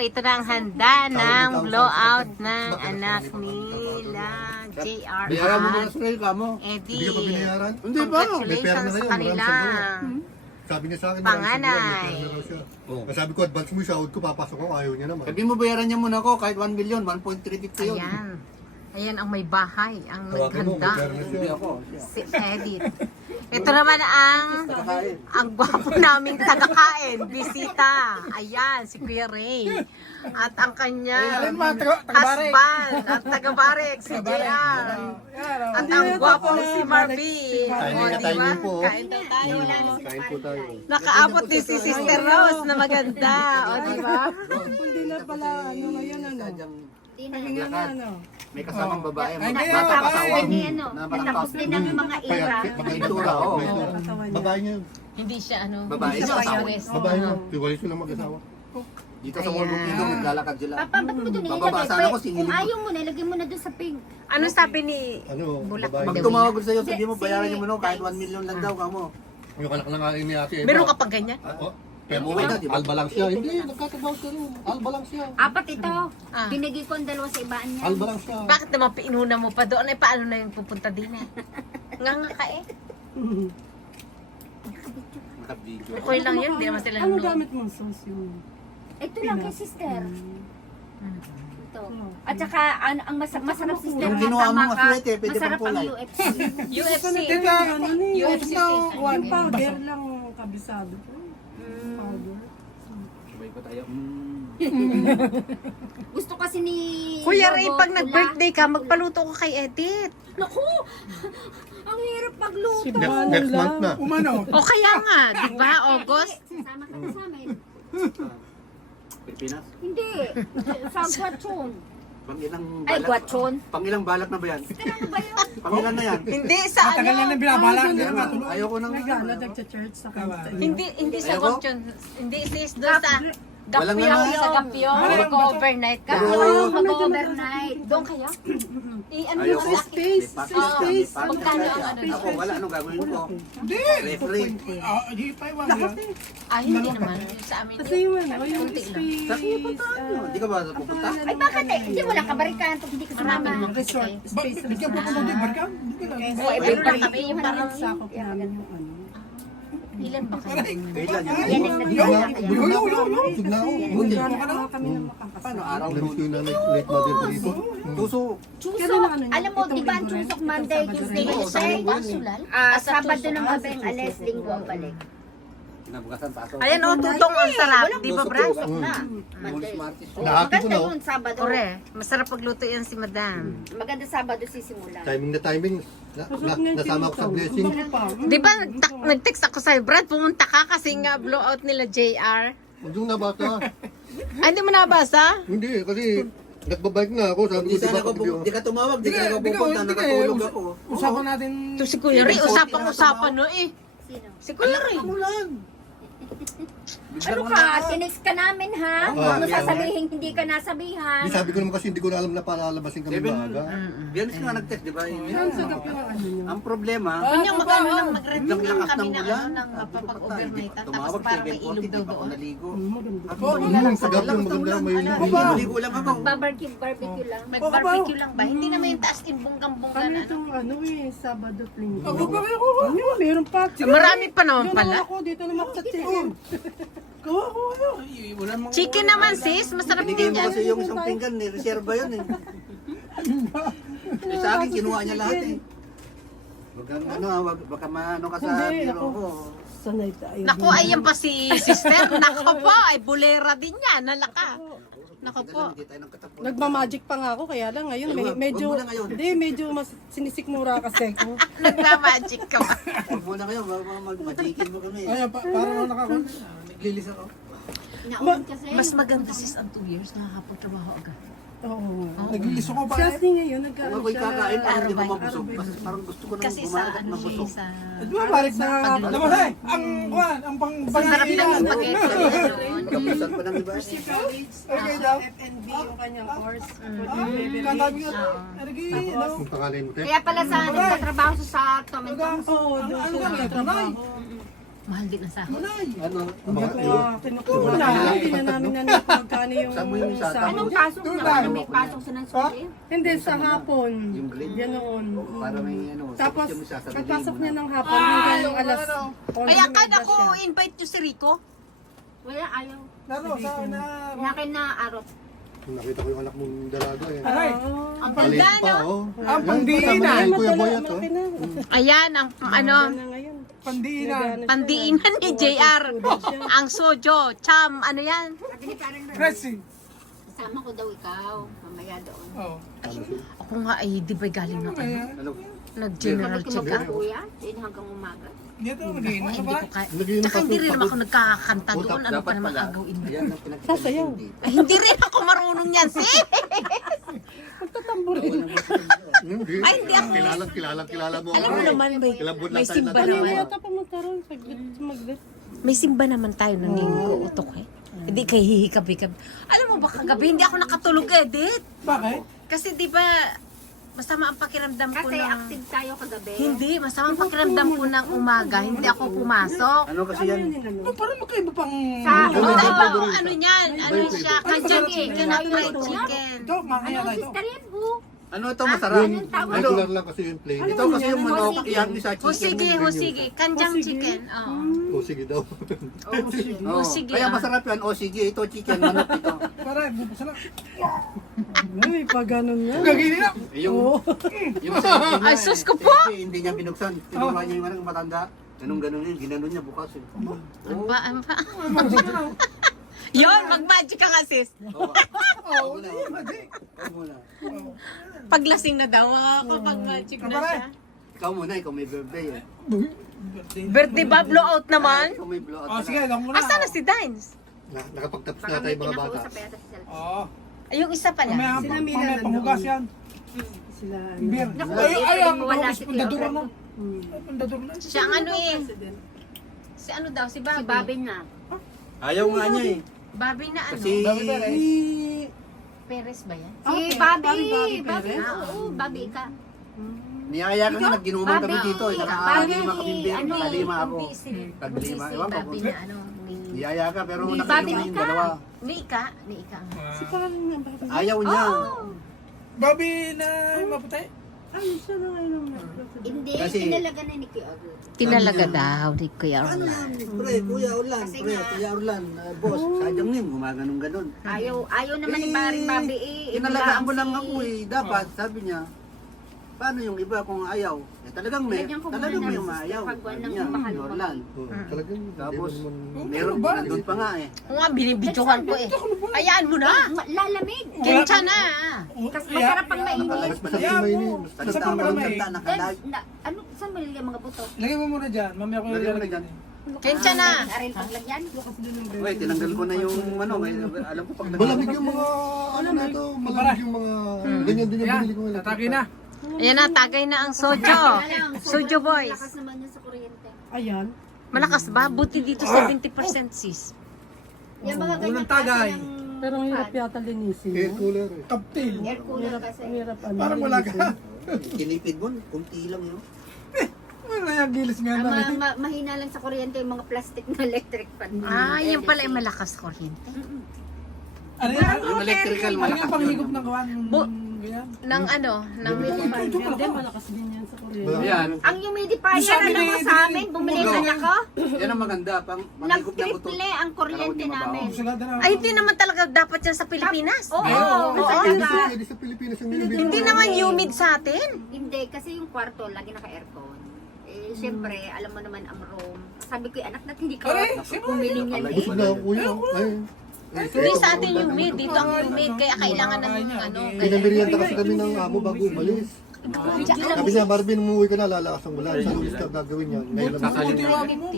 ito na ang handa ng blowout ng anak nila, JR Bayaran mo na at sa ngayon ka mo. Eddie. Hindi ka pa binayaran? Hindi ba? May pera Congratulations na sa ngayon, kanila. Sabi niya sa akin, Panganay. may pera na raw siya. Oh. Sabi ko, advance mo yung sahod ko, papasok ako, ayaw niya naman. Sabi mo bayaran niya muna ako kahit 1 million, 1.350 yun. Ayan. Ayan ang may bahay, ang Tawagan mo, may naghanda. pera na Hindi siya. ako. Si Edith. Ito naman Kakain. ang gwapo naming tagakain, bisita. Ayan, si Kuya Ray. At ang kanyang husband at taga-barek, si JR. At ang gwapo si Marvin. Kain O, na di tayo ba? po. Kain daw tayo. Kain po tayo. Nakaabot din si Sister Rose na maganda. O, di ba? Hindi na pala, ano ngayon, ano? Pahinga na, ano? May kasamang babae. Ay, Bata kaya, kasawa. Natapos din ang mga era. Payat, Itsura, oo. may itsura. Katawan niya. Babae niya. Hindi siya ano. Babae hindi siya, siya asawa. West. Babae niya. Tiwali sila mag-asawa. Dito sa Mall Bukidnon, naglalakad sila. Papa, ba't mo doon Bababa ilagay? sana ako, singilin Kung mo. ayaw mo na, ilagay mo na doon sa pink. Ano sabi ni Ano, Bulak babae Pag niya. tumawag ko sa'yo, sabi mo, bayaran niyo muna ako kahit 1 million lang daw kamo. Yung anak na nga ni ate. Meron ka pang ganyan? Oh, pero Umuwi na, di ba? alba lang siya. Hindi, nagkatabaw siya rin. Alba lang siya. Apat ito. Ah. Binigay ko ang dalawa sa ibaan niya. Alba lang siya. Bakit naman pinuna mo pa doon? Ay, paano na yung pupunta din eh? Nga nga ka eh. Nakabidyo. Okay lang yun, hindi naman sila Anong nanonood. gamit mong sauce yung... Ito lang kay sister. Hmm. Ito. At saka, ang masarap sister. Yung na kinuha mo tama nga ka, swerte, pwede masarap pang ang kulay. UFC. UFC. Teka, ano ni? UFC Yung station. one powder lang kabisado ko. Powder. Sabay ko tayo. Gusto kasi ni... Kuya Ray, Lobo, pag pula. nag-birthday ka, magpaluto ko kay Edith. Naku! Ang hirap magluto. Next month na. O kaya nga, di ba? August? Sama ka na sa amin. Pilipinas? Hindi. Sa Guachon. Pangilang Ay, balat? Guachon. Pangilang balat na ba yan? Ano ba yun? Pangilan na yan? Hindi sa ano. Ayoko nang Nagana, nagcha-church sa kanila. Hindi sa Ayoko. Gopchon. Hindi sis doon sa Walang Gapyo. naman. Sa Gapyo. Mag-overnight ka. Pero- Mag-overnight. Doon kayo? I-ano mo Ayoko. sa Space, May space. Magkano ang ano? Ako, wala. Anong gagawin ko? Referee. Ay, hindi naman. Yung sa amin. Kasi yung ano, yung Kunti lang. space. Saan kayo punta? Hindi ka ba pupunta? Ay, bakit eh? Hindi, wala ka barikan pag hindi ka Marami sumama. mga Resort, space resort. Oo, eh, meron lang kami yung parang Sakop namin yung ano. ilan ba kayo? Kailan Yan yun? ang nagdala. Sigla ako. Buti. Kami na makakasama. Paano araw Namiss nun? ko yung nanay, late mother ko dito. Tuso. Chusok. Alam mo, di ba ang chusok Monday, Tuesday, Wednesday? Sulal? Sabado ng gabi ang alas, linggo ang balik. Kinabukasan pasok. Ayan o, tutong ang sarap. Di ba, Brad? Chusok na. Lunes, Martes. Lahati ko Maganda na. yun, Sabado. Ore, masarap pagluto yan si Madam. Maganda Sabado sisimulan. Timing na timing. Nasama ko sa blessing. Di ba, nag-text ako sa'yo, Brad, pumunta ka kasi nga blowout nila JR. Huwag yung nabasa. Ay, hindi mo nabasa? Hindi, kasi nagbabike na ako. Sabi ko, Hindi di ba sana ako pag- di ka tumawag, di ka ako pupunta, nakatulog ako. Usapan natin. Ito si Kuya Ray, usapang-usapan no eh. Sino? Si Kuya Ray. Ano lang? Ano ka? Tinext ka namin ha? Huwag mo yeah. sasabihin hindi ka nasabihan. Di sabi ko naman kasi hindi ko na alam na palalabasin kami Seven. maaga. Biyernes ka nga nag-text, di ba? Saan sa gap yung ano nyo? Ang problema, Kanyang mag-ano lang, mag-review biglang lang lakas kami ng na ulan. ano, ng papag-overnight. Tapos Tumawag parang may ilog 7:40, daw di pa ako doon. naligo. Sa gap yung maganda, may Maligo lang ako. Barbecue lang. Mag-barbecue lang ba? Hindi naman yung taas in bunggang-bunggan. Kami Ano? itong ano eh, Sabado at Linggo. Ano, meron pa. Marami pa naman Yun pala. ako, dito naman ako sa chicken. Gawa ko ano. Chicken naman sis, masarap Binigay din mo yan. kasi yung isang pinggan, eh. Reserva yun eh. Sa akin, kinuha niya lahat eh. Wag kang ano, baka maano ka sa Hindi, biro ako. ko. Sanay tayo. Naku, ayan pa si sister. Naku po, ay bulera din yan. Nalaka. Naku po. Hindi tayo ng katapunan. Nagmamagic pa nga ako, kaya lang ngayon, medyo, Wag mo na ngayon. hindi, medyo mas sinisikmura kasi ko. Nagmamagic ka ba? Huwag mo na ngayon, mag-magikin mo kami. Parang nakakon. Naglilis ako. Naon kasi. Mas maganda sis ang 2 years nakakapagtrabaho agad. Oo nga. Naglilis ako ba? Si Ashley ngayon, Kung nagkaroon ako'y kakain, parang hindi ko Arabay. mabusog. Parang gusto ko nang Kasi sa bumagat ano na siya, busog. sa... Di ba, balik na Pagluto. Alam mo, hey, ang kuhan, ang pang Sarap ng banana. spaghetti. Kapusan pa ng iba. Okay daw. FNB yung kanyang course. Kanabi nga. Arigi, no? Ang pangalan mo, te? Kaya pala sa nagtatrabaho sa Tom and Tom. Oo, doon Ano siya ka, may nagtatrabaho. Mahal din ang sahod. Ano? Kinukuha na. Hindi na namin na magkano yung Saan mo yung sa sahod. Anong pasok na? Ano may pasok sa nansulit? Hindi, sa hapon. Yung grade? Yan noon. Para may ano. Tapos, yung sasabihin pagpasok mo niya na. ng hapon hanggang yung alas 11:30 Kaya kada ko siya. invite nyo si Rico. Wala, ayaw. Laro, sa na... Yakin na araw. Nakita ko yung anak mong dalaga eh. Aray, Ang Maliit ganda, pa, no? oh. ang pandiinan. Kuya Boyat, oh. Ayan, ang ano, Na ngayon. Pandiinan. pandiinan ni JR. Ang sojo, cham, ano yan? Sabi ni parang Pressing. kasama ko daw ikaw. Mamaya doon. Oh. Ako nga ay, di ba galing na ano? Ano? Nag-general Kami check up. kumabuya. Din hanggang umaga. Dito, mag-iinom Ay, ka hindi ba? ko kaya. Nagiinom Tsaka pa hindi ako, rin naman ako nagkakanta Oh, doon. Ano pa naman gagawin mo? Ayan ang pinagsasabi Sasayaw. dito. Ay, hindi rin ako marunong yan, sis. Hindi. Ay, hindi ako. Kilala mo. Alam mo ako. naman, Ilang buwan may lang tayo simba nagkasama. naman. Yata pa magkaroon. Maglit. May simba naman tayo ng linggo, utok eh. Hindi kay hihikab-hikab. Alam mo ba kagabi, hindi ako nakatulog, Edith. Bakit? Kasi di ba, masama ang pakiramdam ko Kasi ng... active tayo kagabi. Hindi, masama ang pakiramdam ko ng umaga. Hindi ako pumasok. Ano kasi yan? Oh, parang magkaiba pang... Sa Oo, ano yan? Ano siya? Kanjan chicken at fried chicken. Ito, makakaya Ano, ka ito. sister yan, bu? Ano ito masarap? Yung Ano? regular lang kasi yung plain. Ito kasi yung manok, yan sa chicken. Husigi, husigi. Kanjang chicken. Oo. O sige daw. Oo. Husigi, Kaya ah. masarap yan. O sige, ito chicken, manok ito. Parang, bubuksan na. Ay, pa ganun na. Gagini na. Eh, yung sa Ay, sus ko po! Hindi niya binuksan. Kinuha niya yung anong matanda. Ganun-ganun yun. Ginanon niya bukas eh. Ano ba? Yun, mag-magic ka nga sis. Oo. Oo, Wala, hindi, wala. madi. Ikaw muna. Paglasing na daw ako, pag magic na siya. Ikaw muna, ikaw may birthday eh. Birthday ba? Blowout naman? Ikaw may blowout. Oh, sige, lang muna. Asa na si Dines? Nakapagtapos Baka na may tayo mga bata. pinakausap yata si Selfie. Oo. Ay, yung isa pala. Mamaya, Sila Mila mamaya nandoon. panghugas yan. Sila. Beer. Naku, Ay, ay, ang wala si pundadur Kuya na. Pundadur na. Siya ang ano eh. Si ano daw? Si Si Bobby. Bobby na. Ayaw nga niya eh. Bobby na ano? Kasi... Perez ba yan? Si Okay, Bobby. Bobby Bobby, Perez. oo, Bobby ka. Niyaya ka nga, nagginuman kami dito eh. Naka-lima kami beer, Ano, naka-lima ako. Hindi si Taglima, si ewan ko. Bobby na ano. Niyaya ka, pero Ni nakainom Bobby na yung ka. dalawa. Ni Ika. Ni Ika. Si parang nga ba? Ayaw niya. Bobby na maputi. Ay, siya na ngayon ang Hindi, Kasi- pinalaga na ni Kuya Agud. Tinalaga daw ni Kuya Ano Orlan. yan, pre, Kuya Orlan, Kasi pre, nga- Kuya Orlan, boss, sadyang nim, gumaganong ganon. Ayaw naman ni Baring Bobby eh. Tinalagaan mo lang si- ako eh, dapat, sabi niya, paano yung iba kung ayaw? Eh talagang Lagyan ko muna talagang may ng maayaw. pagwan Sabi ng niya, mahal mo. Orlan. Talagang Tapos, hindi mo naman... meron Ano ba? nandun pa nga eh. Kung nga, binibidyohan ko eh. Ayaan mo na. Lalamig. Kensya na. Kasi masarap pang mainit. Nakalive pa sa Masarap Ayaw yung mo. mainit. Salita Sa ang pamamay. salita, nakalive. Ano, saan mo nilagay mga buto? Lagay mo muna dyan. Mamaya ko Lagay mo na dyan. Kensya na. Aril paglagyan. Uy, tinanggal ko na yung ano, alam ko pag Malamig yung mga... Ano na ito? Malamig yung mga... Ganyan din yung Ayan, binili ko ngayon. tatagi na. Ayan na, tagay na ang sojo. Sojo boys. Lakas naman yun sa kuryente. Ayan. Malakas ba? Buti dito 70% sis. Yung mga ganyan Unang tagay. kasi ng Pero ang hirap yata linisin. Air no? cooler eh. Kaptil. air cooler kasi. Ang hirap ano. Parang wala ka. Kinipid mo, kunti lang yun. Wala yung gilis nga Ang na. mga mahina lang sa kuryente yung mga plastic na electric fan. Ah, yung pala ay malakas kuryente. Ano yan? Yung electrical, Ano malakas yung panghigop yun. ng gawan? Bu- Ganyan. Nang ano, nang Hindi, malakas din yan sa kuryente. Yan, Ang humidifier, Sabi alam mo ni- sa amin, bumili Bugo. na ako. yan ang maganda, pang manghigop ng buto. Nag-triple ang kuryente namin. Sulada na. ay hindi naman talaga dapat yan sa Pilipinas. Oo, Oo. talaga. Hindi sa Pilipinas yung binibili. Hindi naman humid sa atin. Hindi, kasi yung kwarto, lagi naka-aircon. Siyempre, alam mo naman ang room. Sabi ko, anak natin, hindi ka Aray, bumili niyan eh. Busog na ako kuya. Ay. Hindi sa atin humid, dito ang humid kaya kailangan ng ano. Pinamerienda kasi kami ng amo bago umalis. Sabi niya, Marvin, umuwi ka na, lalakas ang ulan. Sa Luis ka gagawin yan. Ngayon lang ako. Buti wag mo,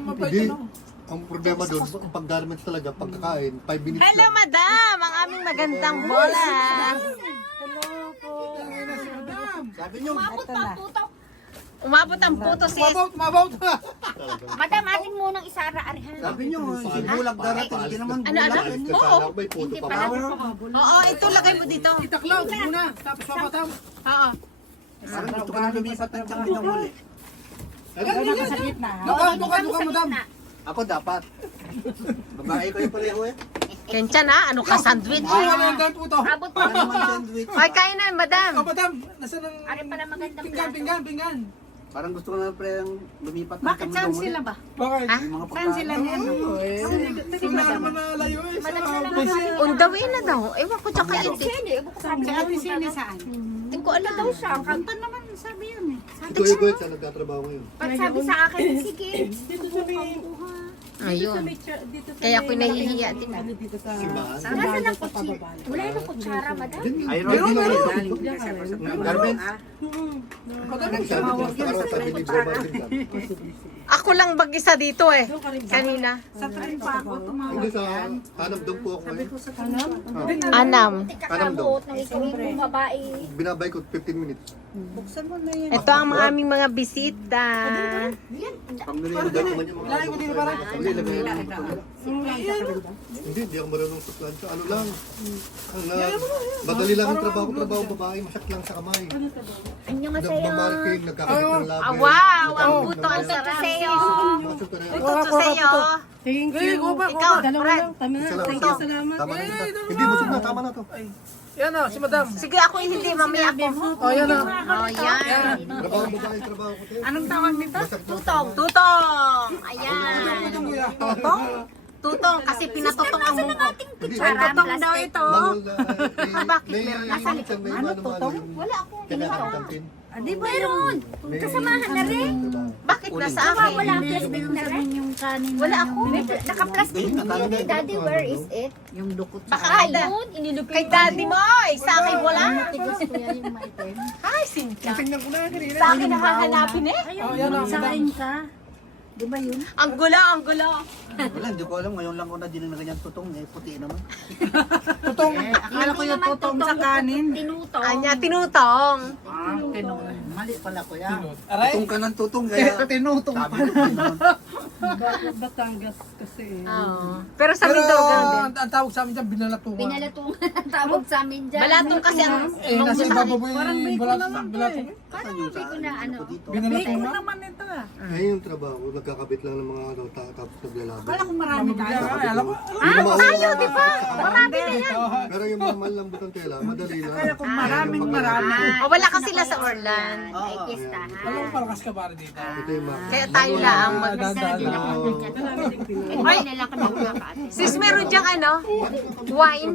mapait Hindi. na. Ang problema doon, pag garments talaga, pagkakain, 5 minutes Hello lang. madam, ang aming magandang bola. Sabi niyo, Umabot pa ang puto. Umabot ang puto sis. Mabaw na. Madam, atin munang isara arihan. sabi niyo, si Bulag darating, hindi naman Ano, ano? Bulag. Alis ka Oo. sana, may puto Hindi pa pala. ba? Oo, ito lagay mo dito. Itaklaw muna. Tapos papatam. Oo. Parang gusto ko na lumipat ng tiyang binahuli. Sa gitna. Duka, madam. Ako dapat. Babae ko yung pareho eh. Kensya na, ano ka, sandwich? Ay, wala yung dahil puto. Abot Para pa. naman sandwich. Ay, kain na, madam. Oh, madam, nasa ng... Ari pala magandang Pinggan. Parang gusto ko na pre yung lumipat ng Bakit saan kamudong sila ulit. ba? Bakit? Ha? Yung mga Saan sila ni ano? Wala naman na layo eh. Sa On the way na daw. Ewan ko tsaka hindi. Si Ate Sini saan? Hindi ko alam daw siya. Kanta naman sabi yun eh. Ito yung guys, saan nagtatrabaho ngayon? Pag sabi sa akin, sige. Ayun. Kaya ako nahihiya din. Simbahan? Nasa na kutsara? Wala na kutsara, madam. Ay, meron. Garments. Ako lang mag-isa dito eh. Kanina. Sa train pa ako tumawag. Hindi sa hanap doon po ako ngayon. Anam. Kanam daw. Nang ikaw yung babae. Binabay ko 15 minutes. Buksan mo na yan. Ito ang mga aming mga bisita. Pangmerienda. Layo ko din parang. Hindi, lagay lang. Hindi ako marunong sa plancha. Ano lang. Madali lang yung trabaho babae. Masak lang sa kamay. Anyo nga sa'yo. Nagmamarking, nagkakabit ng labi. Ah, wow! Ang buto ang sarap. Sa'yo. Masok ka na yan. Buto to sa'yo. Thank you. Ikaw, Dalawa Fred. lang. Tama na. Salamat. Thank you. Salamat. Tama na kita. Hindi, busog na. Tama na to. Yan na, si madam. Sige, ako hindi. Mamaya ako. Oh, yan na. Oh, yan. Trabaho babae, trabaho ko tayo. Anong tawag nito? Masak na. Tutong. Tutong. Ayan. Itong kuya. Tutong. Kasi pinatutong ang mungko. Kutsara, plastic. Bawal na. Bakit May meron? minsan may ano-ano yung Wala akong kinakantangkin. Di ba meron? Kasamahan na rin. Bakit nasa akin? Wala ang plastic na rin. Yung kanin. Wala ako. Naka-plastic. Daddy, where is it? Yung dukot. Baka Ayun, inilupin kay daddy mo. Sa akin wala. Tigas ko yan yung maitim. Ay, Cynthia. Tingnan ko na kanina. Sa akin nakahanapin eh. Oh, yan na, madam. Sain ka. Di ba yun? Ang gulo, ang gulo. Wala, hindi ko alam. Ngayon lang ko na din na ganyan tutong eh. Puti naman. Tutong. Akala ko yung tutong sa kanin. Tinutong. Anya, tinutong. Mali pala ko yan. Aray. Tutong ka ng tutong. Kaya Tinutong sabi ko ganun. Batangas kasi. Oo. Pero sa Pero Mindoro, ganun din. ang tawag sa amin dyan, binalatungan. Binalatungan ang tawag sa amin dyan. Balatong kasi ang Eh, nasa ibabaw mo yung balatong. Paano mo ko na ano? Binalatungan. naman ito ah. Ngayon yung trabaho, nagkakabit lang ng mga ano, tapos naglalaban. Akala ko marami tayo. Ay, alam mo. tayo, di ba? Marami na yan. Pero yung mga malambot ng tela, madali lang. Akala ko maraming marami. O wala ka sila sa Orlan. Ay, kistahan. Alam mo, parang kaskabari dito. Ito yung mga... Kaya tayo lang ang mag... Ay, na lang kami nakakaate. Sis, meron diyang ano? Wine.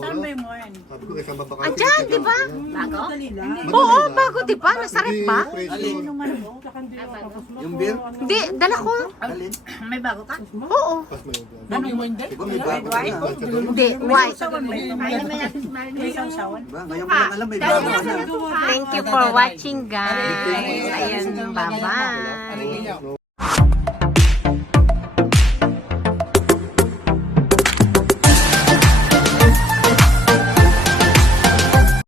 Sunday morning. Sabi ko, kaysa mabaka. Andyan, di ba? Bago? Dali lang. Oo, bago, di ba? Nasa rep ba? Alin? Yung beer? Hindi, dala ko. Alin? May bago ka? Oo. Pas mo yun. Ano yung hindi? Siguro may bago na. Hindi, white. Ay, naman natin May sawsawan. Diba? Ngayon ko lang alam may bago ka na. Thank you for watching, guys. Ayan, bye-bye. Ano yung